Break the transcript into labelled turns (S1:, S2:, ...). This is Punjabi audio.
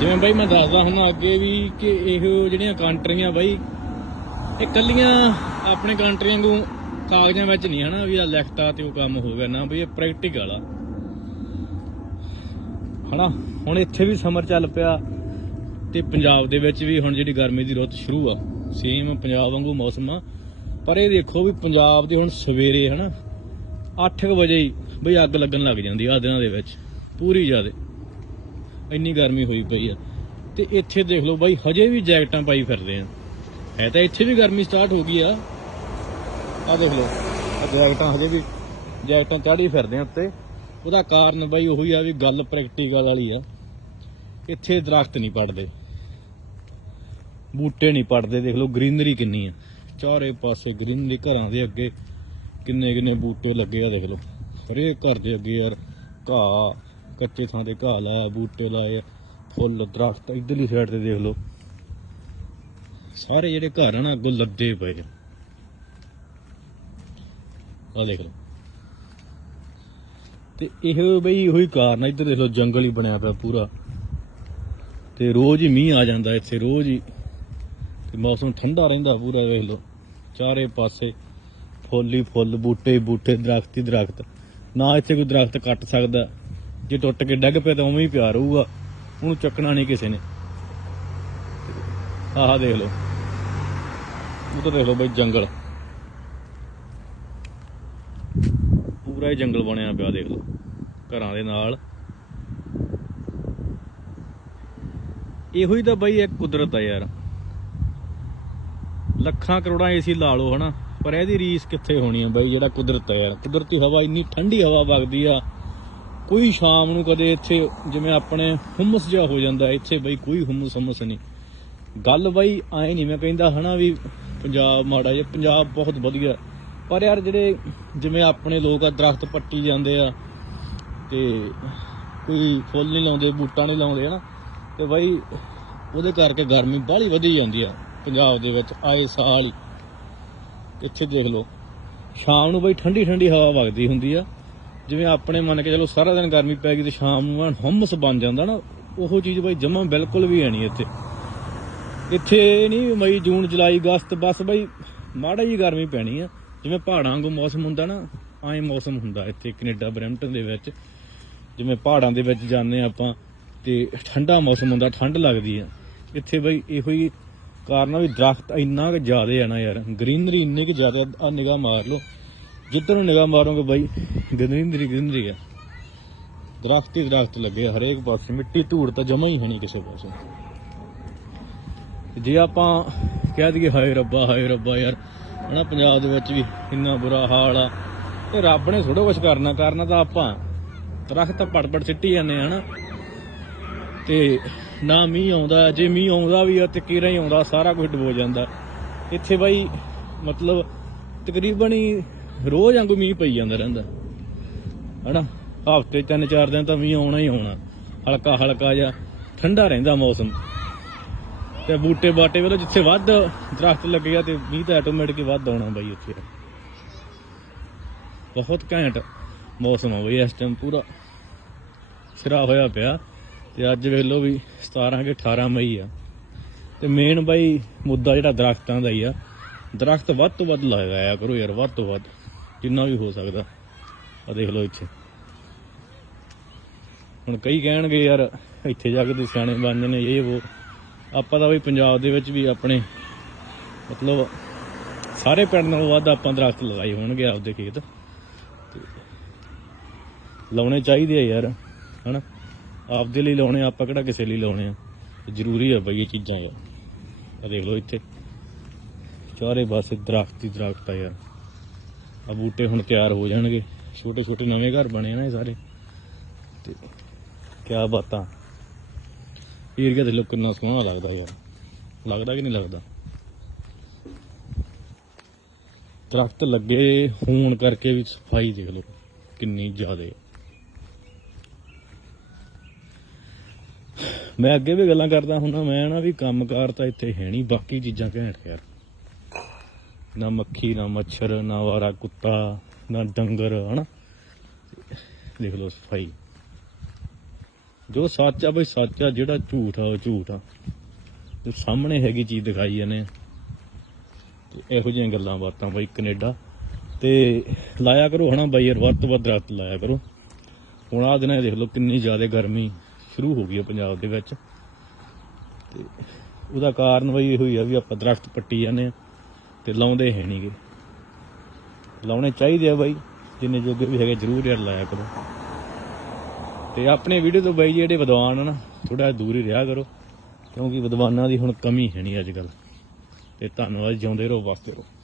S1: ਜਿਵੇਂ ਬਾਈ ਮੈਂ ਦੱਸਦਾ ਹੁਣ ਅੱਗੇ ਵੀ ਕਿ ਇਹੋ ਜਿਹੜੀਆਂ ਕੰਟਰੀਆਂ ਬਾਈ ਇਹ ਕੱਲੀਆਂ ਆਪਣੇ ਕੰਟਰੀਆਂ ਨੂੰ ਕਾਗਜ਼ਾਂ ਵਿੱਚ ਨਹੀਂ ਹਨਾ ਵੀ ਆ ਲਿਖਤਾ ਤੇ ਉਹ ਕੰਮ ਹੋ ਗਿਆ ਨਾ ਬਈ ਇਹ ਪ੍ਰੈਕਟੀਕਲ ਆ ਹਨਾ ਹੁਣ ਇੱਥੇ ਵੀ ਸਮਰ ਚੱਲ ਪਿਆ ਤੇ ਪੰਜਾਬ ਦੇ ਵਿੱਚ ਵੀ ਹੁਣ ਜਿਹੜੀ ਗਰਮੀ ਦੀ ਰੁੱਤ ਸ਼ੁਰੂ ਆ ਸੇਮ ਪੰਜਾਬ ਵਾਂਗੂ ਮੌਸਮ ਆ ਪਰ ਇਹ ਦੇਖੋ ਵੀ ਪੰਜਾਬ ਦੇ ਹੁਣ ਸਵੇਰੇ ਹਨਾ 8 ਵਜੇ ਹੀ ਬਈ ਅੱਗ ਲੱਗਣ ਲੱਗ ਜਾਂਦੀ ਆ ਦਿਨਾਂ ਦੇ ਵਿੱਚ ਪੂਰੀ ਜਿਆਦੇ ਇੰਨੀ ਗਰਮੀ ਹੋਈ ਪਈ ਆ ਤੇ ਇੱਥੇ ਦੇਖ ਲਓ ਬਾਈ ਹਜੇ ਵੀ ਜੈਕਟਾਂ ਪਾਈ ਫਿਰਦੇ ਆ ਹੈ ਤਾਂ ਇੱਥੇ ਵੀ ਗਰਮੀ ਸਟਾਰਟ ਹੋ ਗਈ ਆ ਆ ਦੇਖ ਲਓ ਆ ਜੈਕਟਾਂ ਹਜੇ ਵੀ ਜੈਕਟਾਂ ਚੜੀ ਫਿਰਦੇ ਆ ਉੱਤੇ ਉਹਦਾ ਕਾਰਨ ਬਾਈ ਉਹੀ ਆ ਵੀ ਗੱਲ ਪ੍ਰੈਕਟੀਕਲ ਵਾਲੀ ਆ ਇੱਥੇ ਦਰਖਤ ਨਹੀਂ ਪੜਦੇ ਬੂਟੇ ਨਹੀਂ ਪੜਦੇ ਦੇਖ ਲਓ ਗ੍ਰੀਨਰੀ ਕਿੰਨੀ ਆ ਚਾਰੇ ਪਾਸੇ ਗ੍ਰੀਨਰੀ ਘਰਾਂ ਦੇ ਅੱਗੇ ਕਿੰਨੇ ਕਿੰਨੇ ਬੂਟੇ ਲੱਗੇ ਆ ਦੇਖ ਲਓ ਹਰੇ ਘਰ ਦੇ ਅੱਗੇ ਯਾਰ ਘਾਹ ਕੱਚੇ ਥਾਂ ਤੇ ਘਾਹ ਲਾਇਆ ਬੂਟੇ ਲਾਏ ਫੁੱਲ ਦਰਖਤ ਇਧਰਲੀ ਸਾਈਡ ਤੇ ਦੇਖ ਲਓ ਸਾਰੇ ਜਿਹੜੇ ਘਰ ਹਨ ਅੱਗੋਂ ਲੱਦੇ ਪਏ ਆ ਦੇਖ ਲਓ ਤੇ ਇਹ ਬਈ ਉਹੀ ਕਾਰਨ ਇਧਰ ਦੇਖ ਲਓ ਜੰਗਲ ਹੀ ਬਣਿਆ ਪਿਆ ਪੂਰਾ ਤੇ ਰੋਜ਼ ਹੀ ਮੀਂਹ ਆ ਜਾਂਦਾ ਇੱਥੇ ਰੋਜ਼ ਹੀ ਤੇ ਮੌਸਮ ਠੰਡਾ ਰਹਿੰਦਾ ਪੂਰਾ ਦੇਖ ਲਓ ਚਾਰੇ ਪਾਸੇ ਫੁੱਲ ਹੀ ਫੁੱਲ ਬੂਟੇ ਬੂਟੇ ਦਰਖਤ ਹੀ ਦਰਖਤ ਨਾ ਇੱਥੇ ਕੋਈ ਦਰਖਤ ਕੱਟ ਸਕਦਾ ਜੇ ਟੁੱਟ ਕੇ ਡੱਗ ਪਿਆ ਤਾਂ ਉਵੇਂ ਹੀ ਪਿਆ ਰਹੂਗਾ ਉਹਨੂੰ ਚੱਕਣਾ ਨਹੀਂ ਕਿਸੇ ਨੇ ਆਹ ਦੇਖ ਲਓ ਉਹ ਤਾਂ ਦੇਖ ਲਓ ਬਈ ਜੰਗਲ ਪੂਰਾ ਹੀ ਜੰਗਲ ਬਣਿਆ ਪਿਆ ਦੇਖ ਲਓ ਘਰਾਂ ਦੇ ਨਾਲ ਇਹੋ ਹੀ ਤਾਂ ਬਈ ਇੱਕ ਕੁਦਰਤ ਆ ਯਾਰ ਲੱਖਾਂ ਕਰੋੜਾਂ ਏਸੀ ਲਾ ਲਓ ਹਨਾ ਪਰ ਇਹਦੀ ਰੀਸ ਕਿੱਥੇ ਹੋਣੀ ਆ ਬਈ ਜਿਹੜਾ ਕੁਦਰਤ ਆ ਯਾਰ ਕੁਦਰਤੀ ਹਵਾ ਇੰਨੀ ਠੰਡੀ ਹਵਾ ਵਗਦੀ ਆ ਕੋਈ ਸ਼ਾਮ ਨੂੰ ਕਦੇ ਇੱਥੇ ਜਿਵੇਂ ਆਪਣੇ ਹਮਸ ਜਿਹਾ ਹੋ ਜਾਂਦਾ ਇੱਥੇ ਬਈ ਕੋਈ ਹਮਸ ਹਮਸ ਨਹੀਂ ਗੱਲ ਬਈ ਐ ਨਹੀਂ ਮੈਂ ਕਹਿੰਦਾ ਹਨਾ ਵੀ ਪੰਜਾਬ ਮਾੜਾ ਜਿਹਾ ਪੰਜਾਬ ਬਹੁਤ ਵਧੀਆ ਪਰ ਯਾਰ ਜਿਹੜੇ ਜਿਵੇਂ ਆਪਣੇ ਲੋਕ ਆ ਦਰਖਤ ਪੱਟੀ ਜਾਂਦੇ ਆ ਤੇ ਕੋਈ ਫੁੱਲ ਨਹੀਂ ਲਾਉਂਦੇ ਬੂਟਾ ਨਹੀਂ ਲਾਉਂਦੇ ਹਨਾ ਤੇ ਬਈ ਉਹਦੇ ਕਰਕੇ ਗਰਮੀ ਬਾਹਲੀ ਵਧੀ ਜਾਂਦੀ ਆ ਪੰਜਾਬ ਦੇ ਵਿੱਚ ਆਏ ਸਾਲ ਇੱਥੇ ਦੇਖ ਲਓ ਸ਼ਾਮ ਨੂੰ ਬਈ ਠੰਡੀ ਠੰਡੀ ਹਵਾ ਵਗਦੀ ਹੁੰਦੀ ਆ ਜਿਵੇਂ ਆਪਣੇ ਮੰਨ ਕੇ ਚਲੋ ਸਾਰਾ ਦਿਨ ਗਰਮੀ ਪੈ ਗਈ ਤੇ ਸ਼ਾਮ ਨੂੰ ਹਮਸ ਬਣ ਜਾਂਦਾ ਨਾ ਉਹੋ ਚੀਜ਼ ਬਈ ਜਮਾ ਬਿਲਕੁਲ ਵੀ ਹੈ ਨਹੀਂ ਇੱਥੇ ਇੱਥੇ ਨਹੀਂ ਮਈ ਜੂਨ ਜੁਲਾਈ ਅਗਸਤ ਬਸ ਬਈ ਮਾੜਾ ਹੀ ਗਰਮੀ ਪੈਣੀ ਆ ਜਿਵੇਂ ਪਹਾੜਾਂ ਵਾਂਗੂ ਮੌਸਮ ਹੁੰਦਾ ਨਾ ਐਂ ਮੌਸਮ ਹੁੰਦਾ ਇੱਥੇ ਕੈਨੇਡਾ ਬ੍ਰੈਂਟਨ ਦੇ ਵਿੱਚ ਜਿਵੇਂ ਪਹਾੜਾਂ ਦੇ ਵਿੱਚ ਜਾਂਦੇ ਆਪਾਂ ਤੇ ਠੰਡਾ ਮੌਸਮ ਹੁੰਦਾ ਠੰਡ ਲੱਗਦੀ ਆ ਇੱਥੇ ਬਈ ਇਹੋ ਹੀ ਕਾਰਨ ਆ ਵੀ ਦਰਖਤ ਇੰਨਾ ਕਿ ਜ਼ਿਆਦਾ ਆ ਨਾ ਯਾਰ ਗ੍ਰੀਨਰੀ ਇੰਨੇ ਕਿ ਜ਼ਿਆਦਾ ਆ ਨਿਗਾਹ ਮਾਰ ਲਓ ਜਿੱਧਰ ਨੂੰ ਨਿਗਾਹ ਮਾਰੋਗੇ ਬਾਈ ਗਿੰਦਰੀ ਗਿੰਦਰੀ ਹੈ ਦਰਖਤ ਹੀ ਦਰਖਤ ਲੱਗੇ ਹਰੇਕ ਪਾਸੇ ਮਿੱਟੀ ਧੂੜ ਤਾਂ ਜਮਾ ਹੀ ਹੋਣੀ ਕਿਸੇ ਪਾਸੇ ਜੇ ਆਪਾਂ ਕਹਿ ਦਈਏ ਹਾਏ ਰੱਬਾ ਹਾਏ ਰੱਬਾ ਯਾਰ ਹਨਾ ਪੰਜਾਬ ਦੇ ਵਿੱਚ ਵੀ ਇੰਨਾ ਬੁਰਾ ਹਾਲ ਆ ਤੇ ਰੱਬ ਨੇ ਥੋੜਾ ਕੁਝ ਕਰਨਾ ਕਰਨਾ ਤਾਂ ਆਪਾਂ ਦਰਖਤ ਪੜਪੜ ਸਿੱਟੀ ਜਾਂਦੇ ਹਨਾ ਤੇ ਨਾ ਮੀਂਹ ਆਉਂਦਾ ਜੇ ਮੀਂਹ ਆਉਂਦਾ ਵੀ ਆ ਤੇ ਕਿਰਾਂ ਹੀ ਆਉਂਦਾ ਸਾਰਾ ਕੁਝ ਡੁੱਬ ਜਾਂਦਾ ਇੱਥੇ ਬਾਈ ਮਤਲਬ ਤਕਰੀਬਨ ਹੀ ਰੋਜ਼ ਵਾਂਗੂ ਮੀਂਹ ਪਈ ਜਾਂਦਾ ਰਹਿੰਦਾ ਹਨਾ ਹਫਤੇ ਤਿੰਨ ਚਾਰ ਦਿਨ ਤਾਂ ਮੀਂਹ ਆਉਣਾ ਹੀ ਆਉਣਾ ਹਲਕਾ ਹਲਕਾ ਜਿਹਾ ਠੰਡਾ ਰਹਿੰਦਾ ਮੌਸਮ ਤੇ ਬੂਟੇ ਬਾਟੇ ਵੇਲੇ ਜਿੱਥੇ ਵੱਧ ਦਰਖਤ ਆ ਤੇ ਮੀਂਹ ਤਾਂ ਆਟੋਮੈਟਿਕ ਵੱਧ ਆਉਣਾ ਬਾਈ ਉੱਥੇ ਬਹੁਤ ਘੈਂਟ ਮੌਸਮ ਆ ਬਈ ਇਸ ਟਾਈਮ ਪੂਰਾ ਸਿਰਾ ਹੋਇਆ ਪਿਆ ਤੇ ਅੱਜ ਵੇਖ ਲਓ ਵੀ 17 ਕਿ 18 ਮਈ ਆ ਤੇ ਮੇਨ ਬਾਈ ਮੁੱਦਾ ਜਿਹੜਾ ਦਰਖਤਾਂ ਦਾ ਹੀ ਆ ਦਰਖਤ ਵੱਧ ਤੋਂ ਵੱਧ ਲਗਾਇਆ ਕਰੋ ਯਾਰ ਵੱਧ ਤੋਂ ਵੱਧ ਜਿੰਨਾ ਵੀ ਹੋ ਸਕਦਾ ਆ ਦੇਖ ਲਓ ਇੱਥੇ ਹੁਣ ਕਈ ਕਹਿਣਗੇ ਯਾਰ ਇੱਥੇ ਜਾ ਕੇ ਤੇ ਸਿਆਣੇ ਬਣ ਨੇ ਇਹ ਉਹ ਆਪਾਂ ਤਾਂ ਵੀ ਪੰਜਾਬ ਦੇ ਵਿੱਚ ਵੀ ਆਪਣੇ ਮਤਲਬ ਸਾਰੇ ਪਿੰਡ ਨਾਲੋਂ ਵੱਧ ਆਪਾਂ ਦਰਖਤ ਲਗਾਏ ਹੋਣਗੇ ਆਪਦੇ ਖੇਤ ਲਾਉਣੇ ਚਾਹੀਦੇ ਆ ਯਾਰ ਹਨਾ ਆਪਦੇ ਲਈ ਲਾਉਣੇ ਆਪਾਂ ਕਿਹੜਾ ਕਿਸੇ ਲਈ ਲਾਉਣੇ ਆ ਜ਼ਰੂਰੀ ਆ ਬਈ ਇਹ ਚੀਜ਼ਾਂ ਆ ਦੇਖ ਲਓ ਇੱਥੇ ਚਾਰੇ ਪਾਸੇ ਦਰਖਤ ਹੀ ਦਰਖਤ ਆ ਯਾਰ ਆ ਬੂਟੇ ਹੁਣ ਤਿਆਰ ਹੋ ਜਾਣਗੇ ਛੋਟੇ ਛੋਟੇ ਨਵੇਂ ਘਰ ਬਣੇ ਨੇ ਸਾਰੇ ਤੇ ਕੀ ਬਾਤਾਂ ਏਰੀਆ ਦੇ ਲੋਕ ਕਿੰਨਾ ਸੋਹਣਾ ਲੱਗਦਾ ਯਾਰ ਲੱਗਦਾ ਕਿ ਨਹੀਂ ਲੱਗਦਾ ਦਰਖਤ ਲੱਗੇ ਹੋਣ ਕਰਕੇ ਵੀ ਸਫਾਈ ਦੇਖ ਲੋ ਕਿੰਨੀ ਜ਼ਿਆਦਾ ਮੈਂ ਅੱਗੇ ਵੀ ਗੱਲਾਂ ਕਰਦਾ ਹੁੰਦਾ ਮੈਂ ਨਾ ਵੀ ਕੰਮਕਾਰ ਤਾਂ ਇੱਥੇ ਹੈ ਨਹੀਂ ਬਾਕੀ ਚੀਜ਼ਾਂ ਘੈਂਟ ਯਾਰ ਨਾ ਮੱਖੀ ਨਾ ਮੱਛਰ ਨਾ ਵਾਰਾ ਕੁੱਤਾ ਨਾ ਡੰਗਰ ਹਨਾ ਦੇਖ ਲੋ ਸਫਾਈ ਜੋ ਸੱਚ ਆ ਬਈ ਸੱਚ ਆ ਜਿਹੜਾ ਝੂਠ ਆ ਉਹ ਝੂਠ ਆ ਜੋ ਸਾਹਮਣੇ ਹੈਗੀ ਚੀਜ਼ ਦਿਖਾਈ ਜਾਂਦੇ ਤੇ ਇਹੋ ਜਿਹੀਆਂ ਗੱਲਾਂ ਬਾਤਾਂ ਬਈ ਕੈਨੇਡਾ ਤੇ ਲਾਇਆ ਕਰੋ ਹਨਾ ਬਈ ਯਾਰ ਤੋਂ ਵੱਧ ਦਰਖਤ ਲਾਇਆ ਕਰੋ ਹੁਣ ਆ ਦਿਨਾਂ ਦੇਖ ਲਓ ਕਿੰਨੀ ਜ਼ਿਆਦਾ ਗਰਮੀ ਸ਼ੁਰੂ ਹੋ ਗਈ ਆ ਪੰਜਾਬ ਦੇ ਵਿੱਚ ਤੇ ਉਹਦਾ ਕਾਰਨ ਬਈ ਇਹੋ ਹੀ ਆ ਵੀ ਆਪਾਂ ਦਰਖਤ ਪੱਟੀ ਜਾਂਦੇ ਆ ਤੇ ਲਾਉਂਦੇ ਹੈ ਨਹੀਂਗੇ ਲਾਉਣੇ ਚਾਹੀਦੇ ਆ ਬਾਈ ਜਿੰਨੇ ਜੋਗੇ ਵੀ ਹੈਗੇ ਜ਼ਰੂਰ ਯਾਰ ਲਾਇਆ ਕਰੋ ਤੇ ਆਪਣੇ ਵੀਡੀਓ ਤੋਂ ਬਾਈ ਜਿਹੜੇ ਵਿਦਵਾਨ ਹਨ ਥੋੜਾ ਦੂਰ ਹੀ ਰਿਹਾ ਕਰੋ ਕਿਉਂਕਿ ਵਿਦਵਾਨਾਂ ਦੀ ਹੁਣ ਕਮੀ ਹੈ ਨਹੀਂ ਅੱਜ ਕੱਲ ਤੇ ਧੰਨਵਾਦ ਜਿਉਂਦੇ ਰਹੋ ਵਾਸਤੇ ਰਹੋ